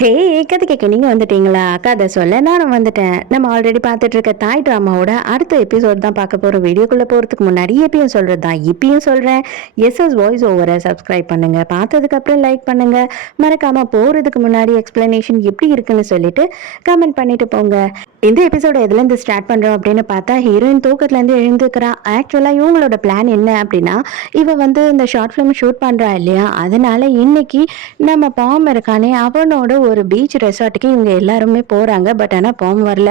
ஹே கதை கேட்க நீங்கள் வந்துட்டீங்களா? கதை சொல்ல நானும் வந்துட்டேன். நம்ம ஆல்ரெடி பார்த்துட்டு இருக்க தாய் ட்ராமாவோட அடுத்த எபிசோட் தான் பார்க்க போகிறோம். வீடியோக்குள்ளே போகிறதுக்கு முன்னாடி எப்பயும் சொல்கிறது தான் இப்பயும் சொல்கிறேன். எஸ்எஸ் வாய்ஸ் ஓவரை சப்ஸ்கிரைப் பண்ணுங்கள், பார்த்ததுக்கப்புறம் லைக் பண்ணுங்கள், மறக்காமல் போகிறதுக்கு முன்னாடி எக்ஸ்பிளனேஷன் எப்படி இருக்குன்னு சொல்லிட்டு கமெண்ட் பண்ணிட்டு போங்க. இந்த எபிசோட எதுலேருந்து ஸ்டார்ட் பண்ணுறோம் அப்படின்னு பார்த்தா, ஹீரோயின் தூக்கத்துலேருந்து எழுந்துக்கிறா. ஆக்சுவலாக இவங்களோட பிளான் என்ன அப்படின்னா, இவ வந்து இந்த ஷார்ட் ஃபிலிம் ஷூட் பண்ணுறா இல்லையா, அதனால இன்னைக்கு நம்ம பாம் இருக்கானே அவனோட ஒரு பீச் ரெசார்ட்டுக்கு இவங்க எல்லாருமே போகிறாங்க. பட் ஆனால் பாம் வரல.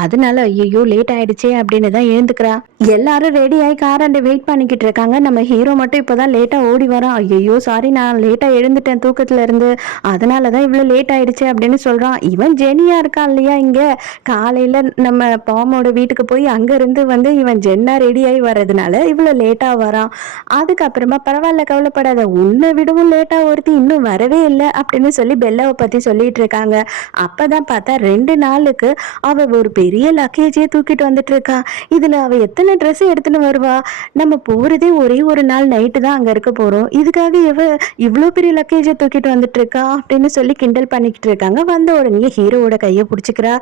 அதனால ஐயோ லேட் ஆயிடுச்சே அப்படின்னு தான் எழுந்துக்கிறா. எல்லாரும் ரெடி ஆகி காராண்ட வெயிட் பண்ணிக்கிட்டு இருக்காங்க. நம்ம ஹீரோ மட்டும் இப்போ தான் லேட்டாக ஓடி வரான். ஐயோ சாரி, நான் லேட்டாக எழுந்துட்டேன் தூக்கத்துல இருந்து, அதனால தான் இவ்வளோ லேட் ஆயிடுச்சு அப்படின்னு சொல்கிறான். இவன் ஜெனியா இருக்கான் இல்லையா, இங்கே காலையில் நம்ம பாமோட வீட்டுக்கு போய் அங்கேருந்து வந்து இவன் ஜென்னா ரெடி ஆகி வர்றதுனால இவ்வளோ லேட்டாக வரான். அதுக்கப்புறமா பரவாயில்ல கவலைப்படாத, உன்னை விடவும் லேட்டாக ஒருத்தி இன்னும் வரவே இல்லை அப்படின்னு சொல்லி பெல்லாவை பற்றி சொல்லிட்டு இருக்காங்க. அப்போ தான் பார்த்தா 2 நாளுக்கு அவள் ஒரு பெரிய லக்கேஜே தூக்கிட்டு வந்துட்டு இருக்கா. இதில் அவள் எத்தனை ட்ரெஸ் எடுத்துன்னு வருவா? நம்ம போகிறதே ஒரே ஒரு நாள் நைட்டு தான் அங்கே இருக்க போகிறோம், இதுக்காக இவ்வளோ பெரிய லக்கேஜை தூக்கிட்டு வந்துட்டு இருக்கா அப்படின்னு சொல்லி கிண்டல் பண்ணிக்கிட்டு இருக்காங்க. வந்த உடனே ஹீரோவோட கையை பிடிச்சிக்கிறா.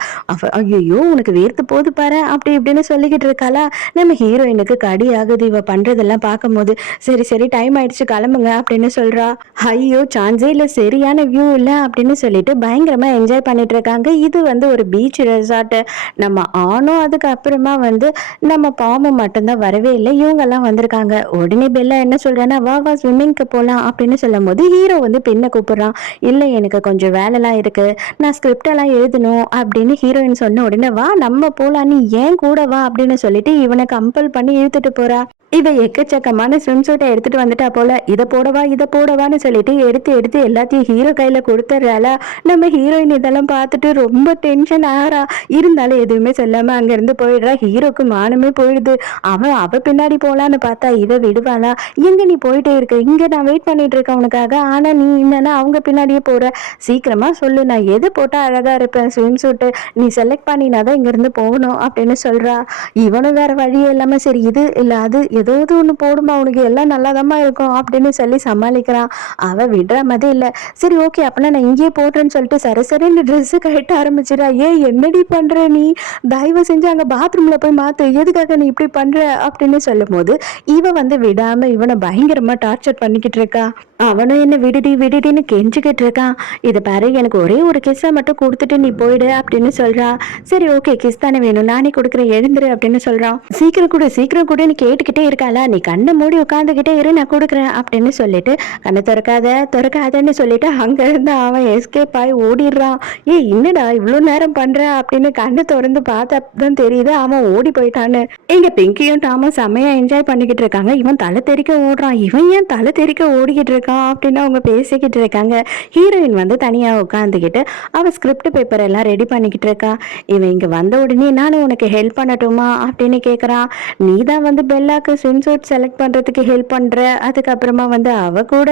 ஐயோ உனக்கு வேர்த்து போது பாரு அப்படி இப்படின்னு சொல்லிக்கிட்டு இருக்காளா. நம்ம ஹீரோயினுக்கு கடி ஆகுது இவ பண்றதெல்லாம் பார்க்கும்போது. சரி சரி டைம் ஆயிடுச்சு கிளம்புங்க அப்படின்னு சொல்றா. ஐயோ சான்ஸே இல்லை, சரியான வியூ இல்லை அப்படின்னு சொல்லிட்டு பயங்கரமா என்ஜாய் பண்ணிட்டு இருக்காங்க. இது வந்து ஒரு பீச் ரெசார்ட். நம்ம ஆனும் அதுக்கப்புறமா வந்து நம்ம பாமும் மட்டும்தான் வரவே இல்லை. இவங்கெல்லாம் வந்திருக்காங்க. உடனே பெல்லா என்ன சொல்றான்னா, வா வா ஸ்விம்மிங்க்கு போகலாம் அப்படின்னு சொல்லும் போது ஹீரோ வந்து பெண்ணை கூப்பிடுறான். இல்லை எனக்கு கொஞ்சம் வேலைலாம் இருக்கு, நான் ஸ்கிரிப்ட் எல்லாம் எழுதணும் அப்படின்னு ஹீரோயின் சொன்ன உடனே வா நம்ம போலாம், நீ ஏன் கூட வா அப்படின்னு சொல்லிட்டு இவனை கம்பல் பண்ணி இழுத்துட்டு போறா. இவ எக்கச்சக்கமான ஸ்விம் சூட்டை எடுத்துட்டு வந்துட்டா போல. இதை போடவா இதை போடவான்னு சொல்லிட்டு எடுத்து எடுத்து எல்லாத்தையும் ஹீரோ கையில கொடுத்துட்றாளா. நம்ம ஹீரோயின் இதெல்லாம் பார்த்துட்டு ரொம்ப டென்ஷன் ஆகிறா. இருந்தாலும் எதுவுமே சொல்லாம அங்கிருந்து போயிடுறா. ஹீரோக்கு மானமே போயிடுது. அவ பின்னாடி போலான்னு பார்த்தா இவ விடுவாளா? எங்க நீ போயிட்டே இருக்க, இங்க நான் வெயிட் பண்ணிட்டு இருக்கேன் உனக்காக, ஆனா நீ என்னன்னா அவங்க பின்னாடியே போற, சீக்கிரமா சொல்லு, நான் எது போட்டா அழகா இருப்பேன் ஸ்விம் சூட்டு, நீ செலக்ட் பண்ணினாதான் இங்க இருந்து போகணும் அப்படின்னு சொல்றா. இவனும் வேற வழியே இல்லாம சரி இது இல்ல அது ஏதாவது ஒண்ணு போடுமா, உனக்கு எல்லாம் நல்லாதாம்மா இருக்கும் அப்படின்னு சொல்லி சமாளிக்கிறான். அவ விடுற மாதிரி இல்ல. சரி ஓகே அப்பனா நான் இங்கேயே போடுறேன்னு சொல்லிட்டு சரசரன்னு ட்ரெஸ் கட்ட ஆரம்பிச்சிடா. ஏன் என்னடி பண்ற நீ, தயவு செஞ்சு அங்க பாத்ரூம்ல போய் மாத்து, எதுக்காக நீ இப்படி பண்ற அப்படின்னு சொல்லும் போது இவ வந்து விடாம இவனை பயங்கரமா டார்ச்சர் பண்ணிக்கிட்டு இருக்கா. அவனும் என்ன விடுடி விடுடின்னு கெஞ்சிக்கிட்டு இருக்கான். இதை பாரு, எனக்கு ஒரே ஒரு கிஸ்ஸை மட்டும் கொடுத்துட்டு நீ போயிடு அப்படின்னு சொல்றா. சரி ஓகே கிஸ் தானே வேணும், நானே கொடுக்குறேன் எழுந்துரு அப்படின்னு சொல்றான். சீக்கிரம் கூடன்னு கேட்டுக்கிட்டே இருக்காளா. நீ கண்ணை மூடி உட்காந்துக்கிட்டே இரு, நான் கொடுக்குறேன் அப்படின்னு சொல்லிட்டு கண்ணை திறக்காதன்னு சொல்லிட்டு அங்க இருந்து அவன் எஸ்கேப் ஆகி ஓடிடுறான். என்னடா இவ்வளோ நேரம் பண்ற அப்படின்னு கண்ணை திறந்து பார்த்தா தான் தெரியுது அவன் ஓடி போயிட்டான்னு. இங்க பிங்கியும் டாமும் செம்மையா என்ஜாய் பண்ணிக்கிட்டு இருக்காங்க. இவன் தலை தெறிக்க ஓடுறான். இவன் ஏன் தலை தெறிக்க ஓடிக்கிட்டு இருக்கான் அப்படின்னு அவங்க பேசிக்கிட்டு இருக்காங்க. ஹீரோயின் வந்து தனியா உட்காந்துக்கிட்டு அவ ஸ்கிரிப்ட் பேப்பர் எல்லாம் ரெடி பண்ணிக்கிட்டு இருக்கா. இவன் இங்க வந்த உடனே நானும் உனக்கு ஹெல்ப் பண்ணட்டுமா அப்படின்னு கேட்குறான். நீ தான் வந்து பெல்லாக்கு ஸ்விம் சூட் செலக்ட் பண்றதுக்கு ஹெல்ப் பண்ற, அதுக்கப்புறமா வந்து அவ கூட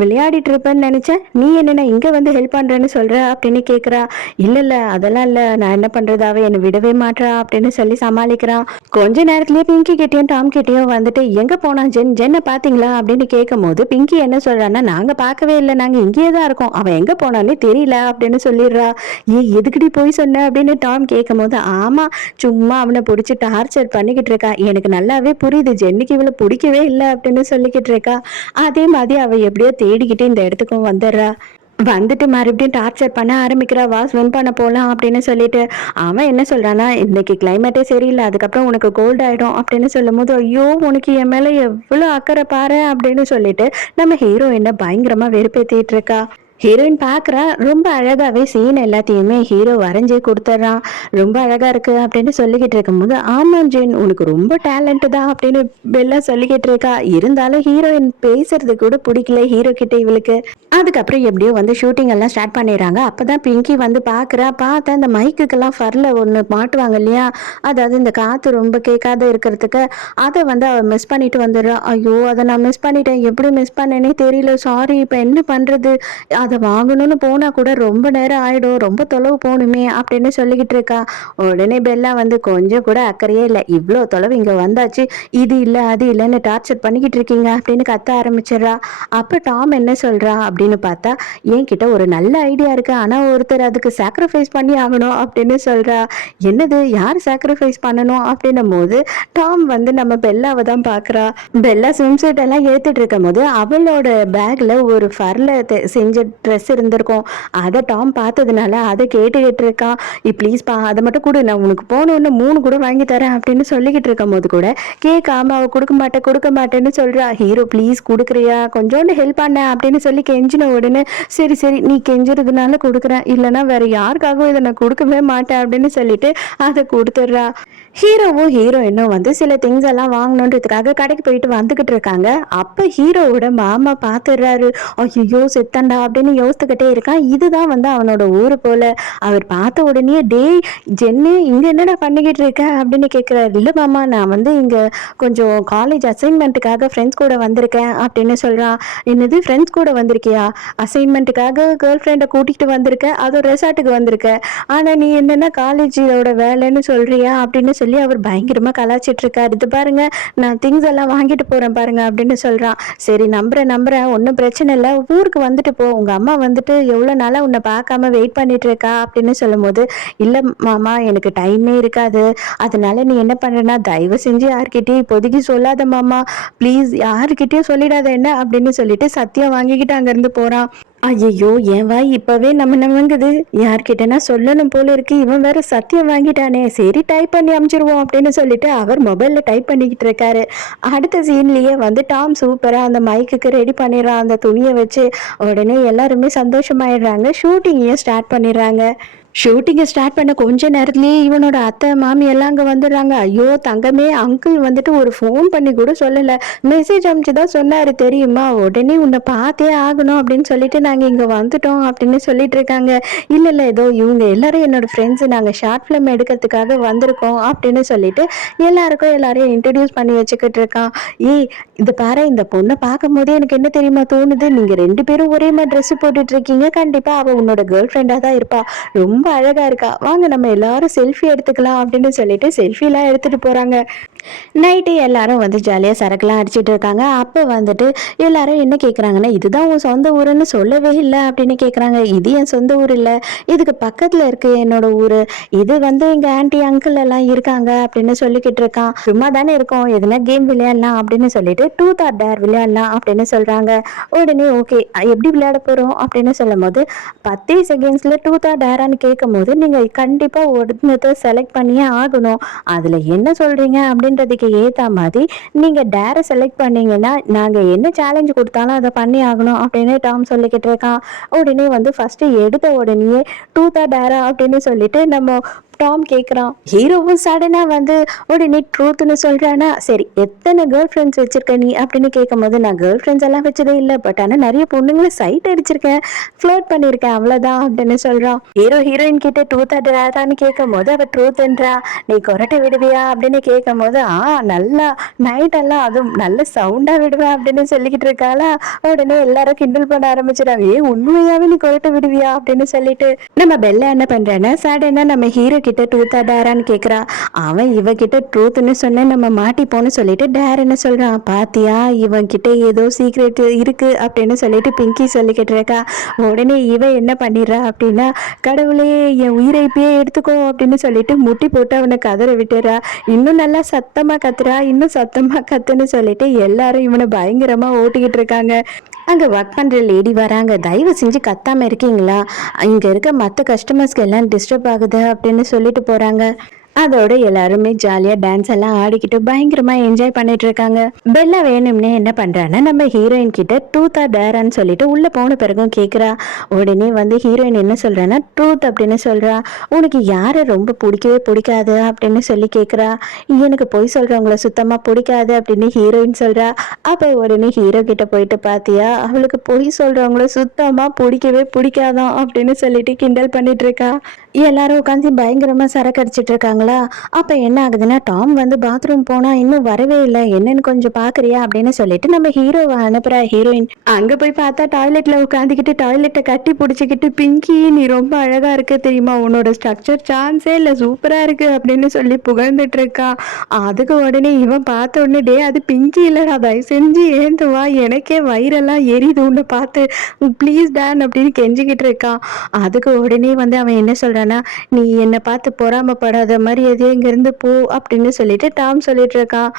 விளையாடிட்டு இருப்பேன்னு நினைச்சேன், நீ என்ன இங்க வந்து ஹெல்ப் பண்றேன்னு சொல்ற அப்படின்னு கேட்குறா. இல்ல அதெல்லாம் இல்ல, நான் என்ன பண்றது, அவ என்னை விடவே மாட்டா அப்படின்னு சொல்லி சமாளிக்கிறான். கொஞ்ச நேரத்திலேயே பிங்கி கிட்டயும் டாம் கிட்டயும் வந்துட்டு எங்க போனா ஜென்னை பாத்தீங்களா அப்படின்னு கேட்கும் போது பிங்கி என்ன சொல்றான்னா, நாங்க பார்க்கவே இல்லை, நாங்க இங்கேயே தான் இருக்கோம், அவன் எங்க போனானே தெரியல அப்படின்னு சொல்லிடுறா. எதுக்குடி போய் சொன்ன அப்படின்னு டாம் கேட்கும் போது, ஆமா சும்மா அவனை பிடிச்சி டார்ச்சர் பண்ணிக்கிட்டு இருக்கா, எனக்கு நல்லாவே புரியுது ஜென்னிக்கு இவளை பிடிக்கவே இல்லை அப்படின்னு சொல்லிக்கிட்டு இருக்கா. அதே மாதிரி அவ எப்படியோ தேடிக்கிட்டு இந்த இடத்துக்கும் வந்துடுறா. வந்துட்டு மறுபடியும் டார்ச்சர் பண்ண ஆரம்பிக்கிறா. வா ஸ்விம் பண்ண போகலாம் அப்படின்னு சொல்லிட்டு அவன் என்ன சொல்றான்னா, இன்னைக்கு கிளைமேட்டே சரியில்லை, அதுக்கப்புறம் உனக்கு கோல்ட் ஆயிடும் அப்படின்னு சொல்லும் போது, ஐயோ உனக்கு என் மேல எவ்வளவு அக்கறை பாரு அப்படின்னு சொல்லிட்டு நம்ம ஹீரோயினை பயங்கரமா வெறுப்பேத்திட்டு இருக்கா. ஹீரோயின் பார்க்குறா. ரொம்ப அழகாவே சீன் எல்லாத்தையுமே ஹீரோ வரைஞ்சே கொடுத்துட்றான். ரொம்ப அழகா இருக்கு அப்படின்னு சொல்லிக்கிட்டு இருக்கும்போது, ஆமா ஜென் உனக்கு ரொம்ப டேலண்ட் தான் அப்படின்னு பெல்லா சொல்லிக்கிட்டு இருக்கா. இருந்தாலும் ஹீரோயின் பேசுறது கூட பிடிக்கல ஹீரோ கிட்ட இவளுக்கு. அதுக்கப்புறம் எப்படியோ வந்து ஷூட்டிங் எல்லாம் ஸ்டார்ட் பண்ணிடுறாங்க. அப்பதான் பிங்கி வந்து பார்த்தா இந்த மைக்குக்கெல்லாம் ஃபர்ல ஒன்று மாட்டுவாங்க இல்லையா, அதாவது இந்த காற்று ரொம்ப கேட்காத இருக்கிறதுக்கு, அதை வந்து அவள் மிஸ் பண்ணிட்டு வந்துடுறா. ஐயோ அதை நான் மிஸ் பண்ணிட்டேன், எப்படி மிஸ் பண்ணேனே தெரியல, சாரி, இப்போ என்ன பண்றது, அதை வாங்கணும்னு போனா கூட ரொம்ப நேரம் ஆயிடும், ரொம்ப தொலைவு போகணுமே அப்படின்னு சொல்லிக்கிட்டு இருக்கா. உடனே பெல்லா வந்து கொஞ்சம் கூட அக்கறையே இல்லை, இவ்வளோ தொலைவு இங்க வந்தாச்சு, இது இல்லை அது இல்லைன்னு டார்ச்சர் பண்ணிக்கிட்டு இருக்கீங்க அப்படின்னு கத்த ஆரம்பிச்சிடுறா. அப்ப டாம் என்ன சொல்றா அப்படின்னு பார்த்தா, என்கிட்ட ஒரு நல்ல ஐடியா இருக்கு, ஆனா ஒருத்தர் அதுக்கு சாக்ரிஃபைஸ் பண்ணி ஆகணும் அப்படின்னு சொல்றா. என்னது, யார் சாக்ரிஃபைஸ் பண்ணணும் அப்படின்னும் போது டாம் வந்து நம்ம பெல்லாவை தான் பார்க்குறா. பெல்லா ஸ்விம் சூட் எல்லாம் ஏற்றிட்டு இருக்கும் போது அவளோட பேக்கில் ஒரு ஃபர்ல செஞ்ச ட்ரெஸ் இருந்திருக்கும். அதை டாம் பார்த்ததுனால அதை கேட்டுக்கிட்டு இருக்கான். ப்ளீஸ்ப்பா அதை மட்டும் கொடு, நான் உனக்கு போனோன்னு 3 கூட வாங்கி தரேன் அப்படின்னு சொல்லிக்கிட்டு இருக்கும் போது கூட கேட்காம அவள் கொடுக்க மாட்டேன்னு சொல்கிறா. ஹீரோ ப்ளீஸ் கொடுக்குறியா, கொஞ்சோண்டு ஹெல்ப் பண்ண அப்படின்னு சொல்லி கெஞ்சின உடனே சரி சரி நீ கெஞ்சுறதுனால கொடுக்குறேன், இல்லைனா வேற யாருக்காகவும் இதை நான் கொடுக்கவே மாட்டேன் அப்படின்னு சொல்லிட்டு அதை கொடுத்துட்றா. ஹீரோவும் ஹீரோயினும் வந்து சில திங்ஸ் எல்லாம் வாங்கணுன்றதுக்காக கடைக்கு போயிட்டு வந்துகிட்டு இருக்காங்க. அப்ப ஹீரோவோட மாமா பாத்துடுறாரு. ஐயோ செத்தண்டா அப்படின்னு யோசித்துக்கிட்டே இருக்கான். இதுதான் வந்து அவனோட ஊரு போல. அவர் பார்த்த உடனே டேய் ஜென்னு இங்க என்னடா பண்ணிக்கிட்டு இருக்க அப்படின்னு கேட்கிறாரு. இல்ல மாமா, நான் வந்து இங்க கொஞ்சம் காலேஜ் அசைன்மெண்ட்டுக்காக ஃப்ரெண்ட்ஸ் கூட வந்திருக்கேன் அப்படின்னு சொல்றான். என்னது ஃப்ரெண்ட்ஸ் கூட வந்திருக்கியா, அசைன்மெண்ட்டுக்காக கேர்ள் ஃப்ரெண்டை கூட்டிகிட்டு வந்திருக்க, அதுவும் ரெசார்ட்டுக்கு வந்திருக்க, ஆனா நீ என்னன்னா காலேஜோட வேலைன்னு சொல்றியா அப்படின்னு சொல்லி அவர் பயங்கரமா கலாச்சிட்டு இருக்காரு. இது பாருங்க, நான் திங்ஸ் எல்லாம் வாங்கிட்டு போறேன் பாருங்க அப்படின்னு சொல்றான். சரி நம்புறேன், ஒன்றும் பிரச்சனை இல்லை, ஊருக்கு வந்துட்டு போ, உங்க அம்மா வந்துட்டு எவ்வளோ நாளா உன்னை பார்க்காம வெயிட் பண்ணிட்டு இருக்கா அப்படின்னு சொல்லும் போது, இல்லை மாமா எனக்கு டைமே இருக்காது, அதனால நீ என்ன பண்றேன்னா தயவு செஞ்சு யார்கிட்டயும் இப்போதைக்கு சொல்லாத மாமா, ப்ளீஸ் யாருக்கிட்டயும் சொல்லிடாத என்ன அப்படின்னு சொல்லிட்டு சத்தியம் வாங்கிக்கிட்டு அங்கிருந்து போறான். ஐயோ என் வாய் இப்பவே நமங்குது, யார்கிட்டனா சொல்லணும் போல இருக்கு, இவன் வேற சத்தியம் வாங்கிட்டானே, சரி டைப் பண்ணி அனுப்பிச்சிருவோம் அப்படின்னு சொல்லிட்டு அவர் மொபைல்ல டைப் பண்ணிக்கிட்டு இருக்காரு. அடுத்த சீன்லயே வந்து டாம் சூப்பரா அந்த மைக்குக்கு ரெடி பண்ணிடுறான் அந்த துணியை வச்சு. உடனே எல்லாருமே சந்தோஷமாயிடுறாங்க, ஷூட்டிங்கையும் ஸ்டார்ட் பண்ணிடுறாங்க. ஷூட்டிங்கை ஸ்டார்ட் பண்ண கொஞ்ச நேரத்துலேயே இவனோட அத்தை மாமி எல்லாம் அங்கே வந்துடுறாங்க. ஐயோ தங்கமே, அங்கிள் வந்துட்டு ஒரு ஃபோன் பண்ணி கூட சொல்லலை, மெசேஜ் அனுப்பிச்சு தான் சொன்னார் தெரியுமா, உடனே உன்னை பார்த்தே ஆகணும் அப்படின்னு சொல்லிட்டு நாங்கள் இங்கே வந்துட்டோம் அப்படின்னு சொல்லிட்டு இருக்காங்க. இல்லை ஏதோ இவங்க எல்லாரும் என்னோட ஃப்ரெண்ட்ஸு, நாங்கள் ஷார்ட் ஃபிலிம் எடுக்கிறதுக்காக வந்திருக்கோம் அப்படின்னு சொல்லிட்டு எல்லாரையும் இன்ட்ரடியூஸ் பண்ணி வச்சுக்கிட்டு இருக்கான். ஏய் இது பாரு, இந்த பொண்ணை பார்க்கும் போதே எனக்கு என்ன தெரியுமா தோணுது, நீங்கள் 2 பேரும் ஒரே மாதிரி ட்ரெஸ் போட்டுட்டு இருக்கீங்க, கண்டிப்பாக அவள் உன்னோட கேர்ள் ஃப்ரெண்டாக தான் இருப்பா, ரொம்ப அழகா இருக்கா, வாங்க நம்ம எல்லாரும் செல்ஃபி எடுத்துக்கலாம் அப்படின்னு சொல்லிட்டு செல்ஃபிலாம் எடுத்துட்டு போறாங்க. நைட்டு எல்லாரும் வந்து ஜாலியாக சரக்குலாம் அடிச்சுட்டு இருக்காங்க. அப்போ வந்துட்டு எல்லாரும் என்ன கேட்குறாங்கன்னா, இதுதான் உன் சொந்த ஊருன்னு சொல்லவே இல்லை அப்படின்னு கேட்குறாங்க. இது என் சொந்த ஊர் இல்லை, இதுக்கு பக்கத்தில் இருக்கு என்னோட ஊர், இது வந்து எங்கள் ஆன்டி அங்கிள் எல்லாம் இருக்காங்க அப்படின்னு சொல்லிக்கிட்டு இருக்கான். சும்மா தானே இருக்கோம், எதுனா கேம் விளையாடலாம் அப்படின்னு சொல்லிட்டு ட்ரூத் ஆர் டேர் விளையாடலாம் அப்படின்னு சொல்கிறாங்க. உடனே ஓகே எப்படி விளையாட போகிறோம் அப்படின்னு சொல்லும் போது 10 செகண்ட்ஸில் ட்ரூத் ஆர் டேரான்னு கேட்கும் போது நீங்கள் கண்டிப்பாக ஒருத்தத்தை செலக்ட் பண்ணியே ஆகணும், அதில் என்ன சொல்கிறீங்க அப்படின்றதுக்கு ஏற்ற மாதிரி நீங்கள் டேரை செலக்ட் பண்ணீங்கன்னா நாங்கள் என்ன சேலஞ்சு கொடுத்தாலும் அதை பண்ணி ஆகணும் அப்படின்னு டாம் சொல்லிக்கிட்டு இருக்கான். உடனே வந்து ஃபஸ்ட்டு எடுத்த உடனே ட்ரூத்தா டேரா அப்படின்னு சொல்லிட்டு நம்ம டாம் கேட்குறான். ஹீரோவும் சடனாக வந்து உடனே ட்ரூத்னு சொல்கிறானா. சரி எத்தனை கேர்ள் ஃப்ரெண்ட்ஸ் வச்சுருக்க நீ அப்படின்னு கேட்கும் போது, நான் கேர்ள் ஃப்ரெண்ட்ஸ் எல்லாம் வச்சதே இல்லை, பட் ஆனால் நிறைய பொண்ணுங்களை சைட் அடிச்சிருக்கேன், ஃப்ளோட் பண்ணியிருக்கேன், அவ்வளோதான் அப்படின்னு சொல்கிறான். ஹீரோயின் கிட்ட ட்ரூத்தா டேரான்னு கேட்கும் போது அவள் ட்ரூத்ன்றா. நீ கொரட்டை விடுவியா அப்படின்னு கேட்கும் போது, நல்லா நைட்டெல்லாம் அதுவும் நல்ல சவுண்டாக விடுவேன் அப்படின்னு சொல்லிக்கிட்டு இருக்காளா. உடனே எல்லாரும் கிண்டல் பண்ண ஆரம்பிச்சிடாங்க, உண்மையாவே நீ கொரட்டை விடுவியா அப்படின்னு சொல்லிட்டு நம்ம பெல்லா என்ன பண்றேன்னா சடனா நம்ம ஹீரோ கிட்ட ட்ரூத்தா டேரான்னு கேட்குறா. அவன் இவகிட்ட ட்ரூத்னு சொன்னேன் நம்ம மாட்டிப்போன்னு சொல்லிட்டு டேர் என்ன சொல்கிறான், பாத்தியா இவன் கிட்ட ஏதோ சீக்ரெட் இருக்கு அப்படின்னு சொல்லிட்டு பிங்கி சொல்லிக்கிட்டு இருக்கா. உடனே இவன் என்ன பண்ணிடுறா அப்படின்னா, கடவுளே என் உயிரை இப்பயே எடுத்துக்கோ அப்படின்னு சொல்லிட்டு முட்டி போட்டு அவனை கதற விட்டுறா. இன்னும் நல்லா சத்தமாக கத்துறா, இன்னும் சத்தமாக கத்துன்னு சொல்லிட்டு எல்லாரும் இவனை பயங்கரமாக ஓட்டிக்கிட்டு இருக்காங்க. அங்கே ஒர்க் பண்ணுற லேடி வராங்க. தயவு செஞ்சு கத்தாமல் இருக்கீங்களா, இங்கே இருக்க மற்ற கஸ்டமர்ஸ்க்கு எல்லாம் டிஸ்டர்ப் ஆகுது அப்படின்னு சொல்லிட்டு போகிறாங்க. அதோட எல்லாருமே ஜாலியாக டான்ஸ் எல்லாம் ஆடிக்கிட்டு பயங்கரமாக என்ஜாய் பண்ணிட்டு இருக்காங்க. பெல்லா வேணும்னே என்ன பண்ணுறான்னா நம்ம ஹீரோயின் கிட்ட ட்ரூத்தா டேரான்னு சொல்லிட்டு உள்ளே போன பிறகும் கேட்குறா. உடனே வந்து ஹீரோயின் என்ன சொல்கிறான்னா ட்ரூத் அப்படின்னு சொல்கிறா. உனக்கு யாரை ரொம்ப பிடிக்கவே பிடிக்காது அப்படின்னு சொல்லி கேட்குறா. எனக்கு பொய் சொல்கிறவங்கள சுத்தமாக பிடிக்காது அப்படின்னு ஹீரோயின் சொல்கிறா. அப்போ உடனே ஹீரோ கிட்ட போயிட்டு, பார்த்தியா அவளுக்கு பொய் சொல்கிறவங்கள சுத்தமாக பிடிக்கவே பிடிக்காதான் அப்படின்னு சொல்லிட்டு கிண்டல் பண்ணிட்டு இருக்கா. எல்லாரும் உட்காந்து பயங்கரமா சரக்கு அடிச்சிட்டு இருக்காங்களா. அப்ப என்ன ஆகுதுன்னா, டாம் வந்து பாத்ரூம் போனா இன்னும் வரவே இல்லை, என்னன்னு கொஞ்சம் பாக்குறியா அப்படின்னு சொல்லிட்டு நம்ம ஹீரோவை அனுப்புறா ஹீரோயின். அங்க போய் பார்த்தா டாய்லெட்ல உட்காந்துக்கிட்டு டாய்லெட்டை கட்டி பிடிச்சிக்கிட்டு, பிங்கி நீ ரொம்ப அழகா இருக்க தெரியுமா, உன்னோட ஸ்ட்ரக்சர் சான்ஸே இல்லை, சூப்பரா இருக்கு அப்படின்னு சொல்லி புகழ்ந்துட்டு இருக்கா. அதுக்கு உடனே இவன் பார்த்த உடனே, டே அது பிங்கி இல்லடா, தயவு செஞ்சு ஏந்து வா, எனக்கே வயிறெல்லாம் எரியுது உன்னை பார்த்து, ப்ளீஸ் டேன் அப்படின்னு கெஞ்சிக்கிட்டு இருக்கான். அதுக்கு உடனே வந்து அவன் என்ன சொல்றான்னா, நீ என்னை பார்த்து பொறாமப்படாத, மரியாதையா இங்கிருந்து போ அப்படின்னு சொல்லிட்டு டாம் சொல்லிட்டு இருக்கான்.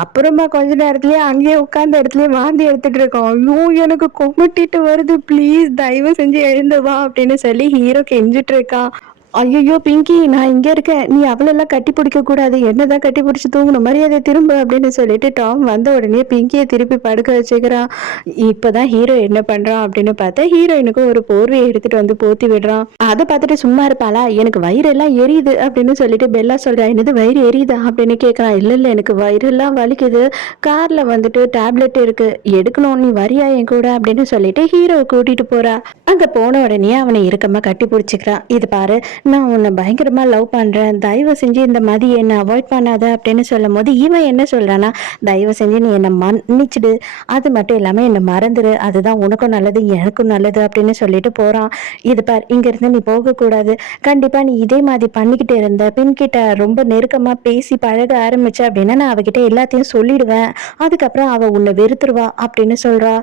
அப்புறமா கொஞ்ச நேரத்துலயே அங்கேயே உட்கார்ந்த இடத்துலயே வாந்தி எடுத்துட்டு இருக்கான். ஐயோ எனக்கு கொமட்டிட்டு வருது, ப்ளீஸ் தயவு செஞ்சு எழுந்து வா அப்படின்னு சொல்லி ஹீரோ கெஞ்சிட்டு இருக்கான். ஐயையோ! பிங்கி நான் இங்க இருக்கேன். நீ அவளெல்லாம் கட்டி பிடிக்க கூடாது. என்னதான் கட்டி பிடிச்சு தூங்கணும். மரியாதையா திரும்பு அப்படின்னு சொல்லிட்டு டாம் வந்த உடனே பிங்கிய திருப்பி படுக்க வச்சுக்கிறான். இப்பதான் ஹீரோ என்ன பண்றான் அப்படின்னு பார்த்தா, ஹீரோயினுக்கு ஒரு போர்வையை எடுத்துட்டு வந்து போத்தி விடுறான். அதை பார்த்துட்டு சும்மா இருப்பாளா? எனக்கு வயிறெல்லாம் எரியுது அப்படின்னு சொல்லிட்டு பெல்லா சொல்றா. என்னது வயிறு எரியுதா அப்படின்னு கேட்கறான். இல்ல இல்ல எனக்கு வயிறெல்லாம் வலிக்குது. கார்ல வந்துட்டு டேப்லெட் இருக்கு, எடுக்கணும், நீ வரியா என் கூட அப்படின்னு சொல்லிட்டு ஹீரோவை கூட்டிட்டு போறா. அங்க போன உடனே அவனை இறுக்கமா கட்டி பிடிச்சிக்கிறான். இது பாரு, நான் உன்னை பயங்கரமா லவ் பண்றேன், தயவு செஞ்சு இந்த மாதிரி என்னை அவாய்ட் பண்ணாத அப்படின்னு சொல்லும் போது இவன் என்ன சொல்றான்னா, தயவு செஞ்சு நீ என்னை மன்னிச்சிடு, அது மட்டும் இல்லாம என்னை மறந்துடு, அதுதான் உனக்கும் நல்லது எனக்கும் நல்லது அப்படின்னு சொல்லிட்டு போறான். இது பார், இங்க இருந்து நீ போகக்கூடாது, கண்டிப்பா நீ இதே மாதிரி பண்ணிக்கிட்டே இருந்த, பின்கிட்ட ரொம்ப நெருக்கமா பேசி பழக ஆரம்பிச்ச அப்படின்னா நான் அவகிட்ட எல்லாத்தையும் சொல்லிடுவேன், அதுக்கப்புறம் அவ உன்னை வெறுத்துருவா அப்படின்னு சொல்றா.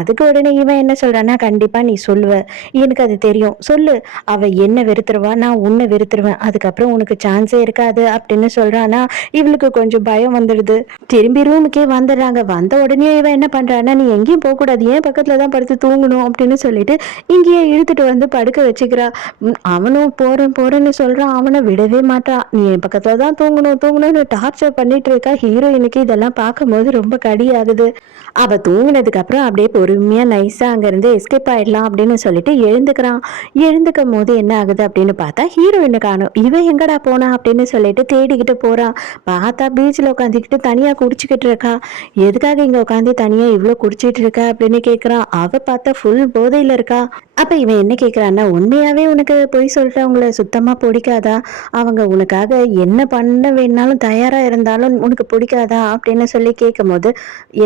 அதுக்கு உடனே இவன் என்ன சொல்றான்னா, கண்டிப்பா நீ சொல்லுவ, எனக்கு அது தெரியும், சொல்லு, அவ என்ன வெறுத்துருவா, நான் உன்னை வெறுத்துருவேன், அதுக்கப்புறம் உனக்கு சான்ஸே இருக்காது அப்படின்னு சொல்றானா. இவளுக்கு கொஞ்சம் பயம் வந்துடுது. திரும்பி ரூமுக்கே வந்துடுறாங்க. வந்த உடனே இவன் என்ன பண்றான்னா, நீ எங்கேயும் போக கூடாது, ஏன் பக்கத்துல தான் படுத்து தூங்கணும் அப்படின்னு சொல்லிட்டு இங்கேயே இழுத்துட்டு வந்து படுக்க வச்சுக்கிறா. அவனும் போறேன் போறேன்னு சொல்றான், அவனை விடவே மாட்டான். நீ என் பக்கத்துல தான் தூங்கணும் தூங்கணும்னு டார்ச்சர் பண்ணிட்டு இருக்கா. ஹீரோயினுக்கு இதெல்லாம் பார்க்கும்போது ரொம்ப கடியாகுது. அவ தூங்கினதுக்கு அப்புறம் அப்படியே பொறுமையா நைஸா அங்க இருந்து எஸ்கேப் ஆயிடலாம் அப்படின்னு சொல்லிட்டு எழுந்துக்கிறான். எழுந்துக்கும் போது என்ன ஆகுது அப்படின்னு பார்த்தா ஹீரோயினை காணும். இவன் எங்கடா போனா அப்படின்னு சொல்லிட்டு தேடிக்கிட்டு போறான். பார்த்தா பீச்சில் உட்காந்துக்கிட்டு தனியா குடிச்சுக்கிட்டு இருக்கா. எதுக்காக இங்க உட்காந்து தனியா இவ்வளவு குடிச்சிட்டு இருக்க அப்படின்னு கேட்கிறான். அவ பார்த்தா ஃபுல் போதையில இருக்கா. அப்ப இவன் என்ன கேட்கிறான்னா, உண்மையாவே உனக்கு பொய் சொல்றவங்கள சுத்தமா பிடிக்காதா, அவங்க உனக்காக என்ன பண்ண வேணாலும் தயாரா இருந்தாலும் உனக்கு பிடிக்காதா அப்படின்னு சொல்லி கேட்கும் போது,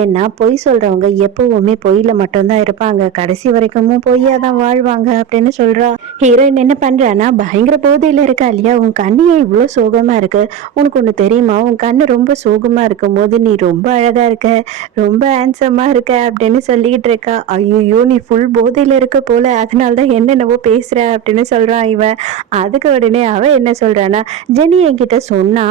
ஏன்னா பொய் சொல்றவங்க எப்பவுமே பொய்யில மட்டும்தான் இருப்பாங்க, கடைசி வரைக்கும் பொய்யா தான் வாழ்வாங்க அப்படின்னு சொல்றா. ஹீரோயின் என்ன பண்றான்னா, பயங்கர போதையில இருக்கா இல்லையா, உன் கண்ணியே இவ்வளவு சோகமா இருக்கு, உனக்கு ஒண்ணு தெரியுமா, உன் கண்ணு ரொம்ப சோகமா இருக்கும் போது நீ ரொம்ப அழகா இருக்க, ரொம்ப ஹேண்ட்ஸமா இருக்க அப்படின்னு சொல்லிக்கிட்டு இருக்கா. ஐயோ நீ ஃபுல் போதையில இருக்க போல, அதனாலதான் என்னென்னவோ பேசுற அப்படின்னு சொல்றான் இவன். அதுக்கு உடனே அவ என்ன சொல்றானா, ஜெனி என்கிட்ட சொன்னா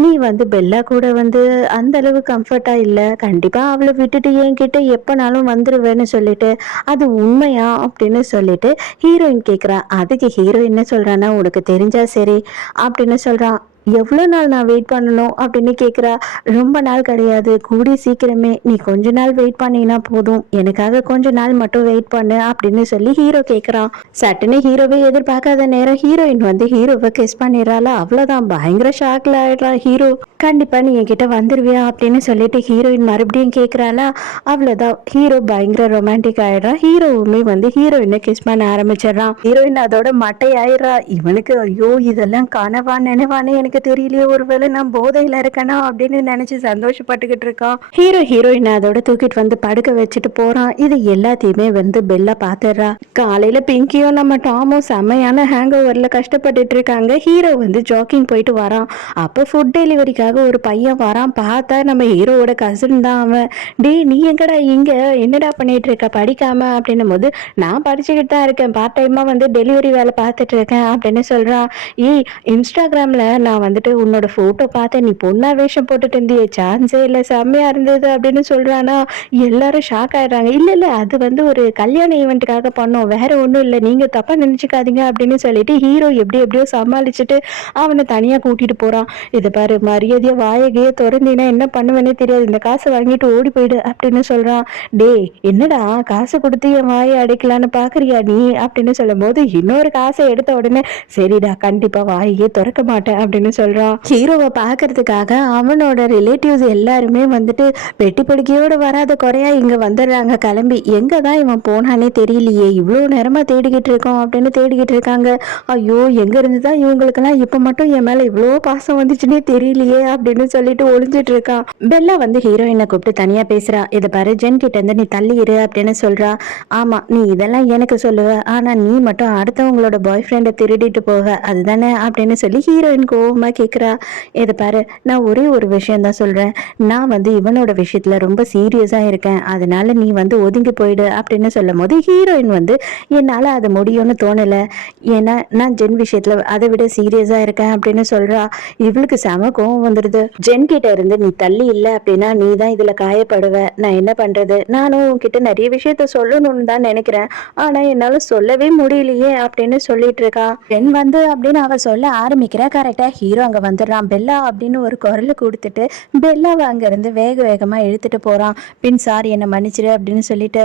நீ வந்து பெல்லா கூட வந்து அந்த அளவு கம்ஃபர்ட்டா இல்ல, கண்டிப்பா அவளை விட்டுட்டு என்கிட்ட எப்பனாலும் வந்துருவேன்னு சொல்லிட்டு, அது உண்மையா அப்படின்னு சொல்லிட்டு ஹீரோயின் கேக்குறா. அதுக்கு ஹீரோ என்ன சொல்றான்னா, உனக்கு தெரிஞ்சா சரி அப்படின்னு சொல்றான். எவ்வளோ நாள் நான் வெயிட் பண்ணணும் அப்படின்னு கேட்குறா. ரொம்ப நாள் கிடையாது, கூடி சீக்கிரமே, நீ கொஞ்ச நாள் வெயிட் பண்ணினா போதும், எனக்காக கொஞ்ச நாள் மட்டும் வெயிட் பண்ணு அப்படின்னு சொல்லி ஹீரோ கேட்குறான். சட்டுன்னு ஹீரோவே எதிர்பார்க்காத நேரம் ஹீரோயின் வந்து ஹீரோவை கிஸ் பண்ணிடுறாளா. அவ்வளோதான், பயங்கர ஷாக்ல ஆயிடுறா ஹீரோ. கண்டிப்பா நீ என்கிட்ட வந்துருவியா அப்படின்னு சொல்லிட்டு ஹீரோயின் மறுபடியும் கேட்குறாளா. அவ்வளோதான், ஹீரோ பயங்கர ரொமான்டிக் ஆயிடுறா. ஹீரோவுமே வந்து ஹீரோயினை கிஸ் பண்ண ஆரம்பிச்சிடறான். ஹீரோயின் அதோட மட்டை ஆயிடுறா. இவனுக்கு ஐயோ இதெல்லாம் கனவா நினைவானே எனக்கு தெரியலையே, ஒருவேளை நான் போதையில இருக்கேனா அப்படின்னு நினைச்சு சந்தோஷப்பட்டுக்கிட்டு இருக்கான். ஹீரோயின் அதோட தூக்கிட்டு வந்து படுக்க வச்சுட்டு போறான். இது எல்லாத்தையுமே வந்து பெல்லா பாத்துடுறா. காலையில பிங்கியும் நம்ம டாமும் செம்மையான ஹேங் ஓவர்ல கஷ்டப்பட்டுட்டு இருக்காங்க. ஹீரோ வந்து ஜாக்கிங் போயிட்டு வரான். அப்போ ஃபுட் டெலிவரிக்காக ஒரு பையன் வரான். பார்த்தா நம்ம ஹீரோவோட கசின் தான் அவன். டே நீ எங்கடா இங்க, என்னடா பண்ணிட்டு இருக்க படிக்காம அப்படின்னும் போது, நான் படிச்சுக்கிட்டு தான் இருக்கேன், பார்ட் டைமா வந்து டெலிவரி வேலை பார்த்துட்டு இருக்கேன் அப்படின்னு சொல்றான். ஏய் இன்ஸ்டாகிராம்ல நான் வந்துட்டு உன்னோட போட்டோ பார்த்தேன், நீ பொண்ணா வேஷம் போட்டுட்டு இருந்தியே, சான்ஸே இல்லை, செம்மையா இருந்தது அப்படின்னு சொல்றானா. எல்லாரும் ஷாக் ஆயிடுறாங்க. இல்ல இல்ல அது வந்து ஒரு கல்யாண ஈவெண்ட்டுக்காக பண்ணோம், வேற ஒன்றும் இல்லை, நீங்க தப்பா நினைச்சுக்காதீங்க அப்படின்னு சொல்லிட்டு ஹீரோ எப்படியோ சமாளிச்சுட்டு அவனை தனியா கூட்டிட்டு போறான். இதை பாரு, மரியாதையா வாயகையே திறந்தீங்கன்னா என்ன பண்ணுவேனே தெரியாது, இந்த காசை வாங்கிட்டு ஓடி போயிடு அப்படின்னு சொல்றான். டே என்னடா காசை கொடுத்து என் வாயை அடைக்கலான்னு பாக்குறியா நீ அப்படின்னு சொல்லும் போது, இன்னொரு காசை எடுத்த உடனே சரிடா கண்டிப்பா வாயே திறக்க மாட்டேன் அப்படின்னு சொல்றான். ஹீரோவை பாக்குறதுக்காக அவனோட ரிலேட்டிவ்ஸ் எல்லாருமே வந்துட்டு வெட்டி படுக்கையோட வராத குறையா இங்க வந்துடுறாங்க கிளம்பி. எங்க தான் இவன் போனானே தெரியலையே, இவ்வளோ நேரமா தேடிக்கிட்டு இருக்கோம் அப்படின்னு தேடிக்கிட்டு இருக்காங்க. ஐயோ எங்க இருந்து தான் இவங்களுக்கெல்லாம் இப்ப மட்டும் என் மேல இவ்வளோ பாசம் வந்துச்சுன்னே தெரியலையே அப்படின்னு சொல்லிட்டு ஒளிஞ்சிட்டு இருக்கான். பெல்லா வந்து ஹீரோயினை கூப்பிட்டு தனியா பேசுறா. இதை பாரு, ஜென் கிட்ட இருந்து நீ தள்ளி இரு அப்படின்னு சொல்றா. ஆமா, நீ இதெல்லாம் எனக்கு சொல்லுவ, ஆனா நீ மட்டும் அடுத்தவங்களோட பாய் ஃப்ரெண்டை திருடிட்டு போக அதுதானே அப்படின்னு சொல்லி ஹீரோயின் கோவமா கேட்குறா. இதை பாரு, நான் ஒரே ஒரு விஷயம் தான் சொல்றேன். நான் வந்து இவனோட விஷயத்துல ரொம்ப சீரியஸா இருக்கேன், அதனால நீ வந்து ஒதுங்கி போயிடு அப்படின்னு சொல்லும் போது ஹீரோயின் வந்து என்னால அது முடியும்னு தோணல, ஏன்னா நான் ஜென் விஷயத்துல அதை விட சீரியஸா இருக்கேன் அப்படின்னு சொல்றா. இவளுக்கு செம கோவம் வந்துடுது. ஜென் கிட்ட இருந்து நீ தள்ளி இல்ல அப்படின்னா நீ தான் இதுல காயப்படுவ, நான் என்ன பண்றது, நானும் உன்கிட்ட நிறைய விஷயத்த சொல்லணும்னு தான் நினைக்கிறேன், ஆனா என்னால சொல்லவே முடியலையே அப்படின்னு சொல்லிட்டு இருக்கா. ஜென் வந்து அப்படின்னு அவ சொல்ல ஆரம்பிக்கிறா. கரெக்டா ஹீரோ அங்க வந்துடுறான். பெல்லா அப்படின்னு ஒரு குரல் கொடுத்துட்டு பெல்லாவை அங்க இருந்து வேக வேகமா இழுத்துட்டு போறான். பின் சாரி என்ன மன்னிச்சிரு அப்படின்னு சொல்லிட்டு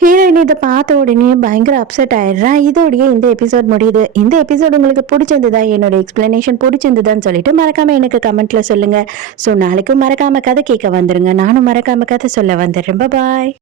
ஹீரோயின் இதை பார்த்த உடனே பயங்கர அப்செட் ஆயிடுறா. இதோடய இந்த எபிசோட் முடியுது. இந்த எபிசோட் உங்களுக்கு பிடிச்சிருந்ததா, என்னோட எக்ஸ்பிளனேஷன் பிடிச்சிருந்ததான்னு சொல்லிட்டு மறக்காம எனக்கு கமெண்ட்ல சொல்லுங்க. ஸோ நாளைக்கும் மறக்காம கதை கேட்க வந்துருங்க. நானும் மறக்காம கதை சொல்ல வந்துடுறேன். பாய்.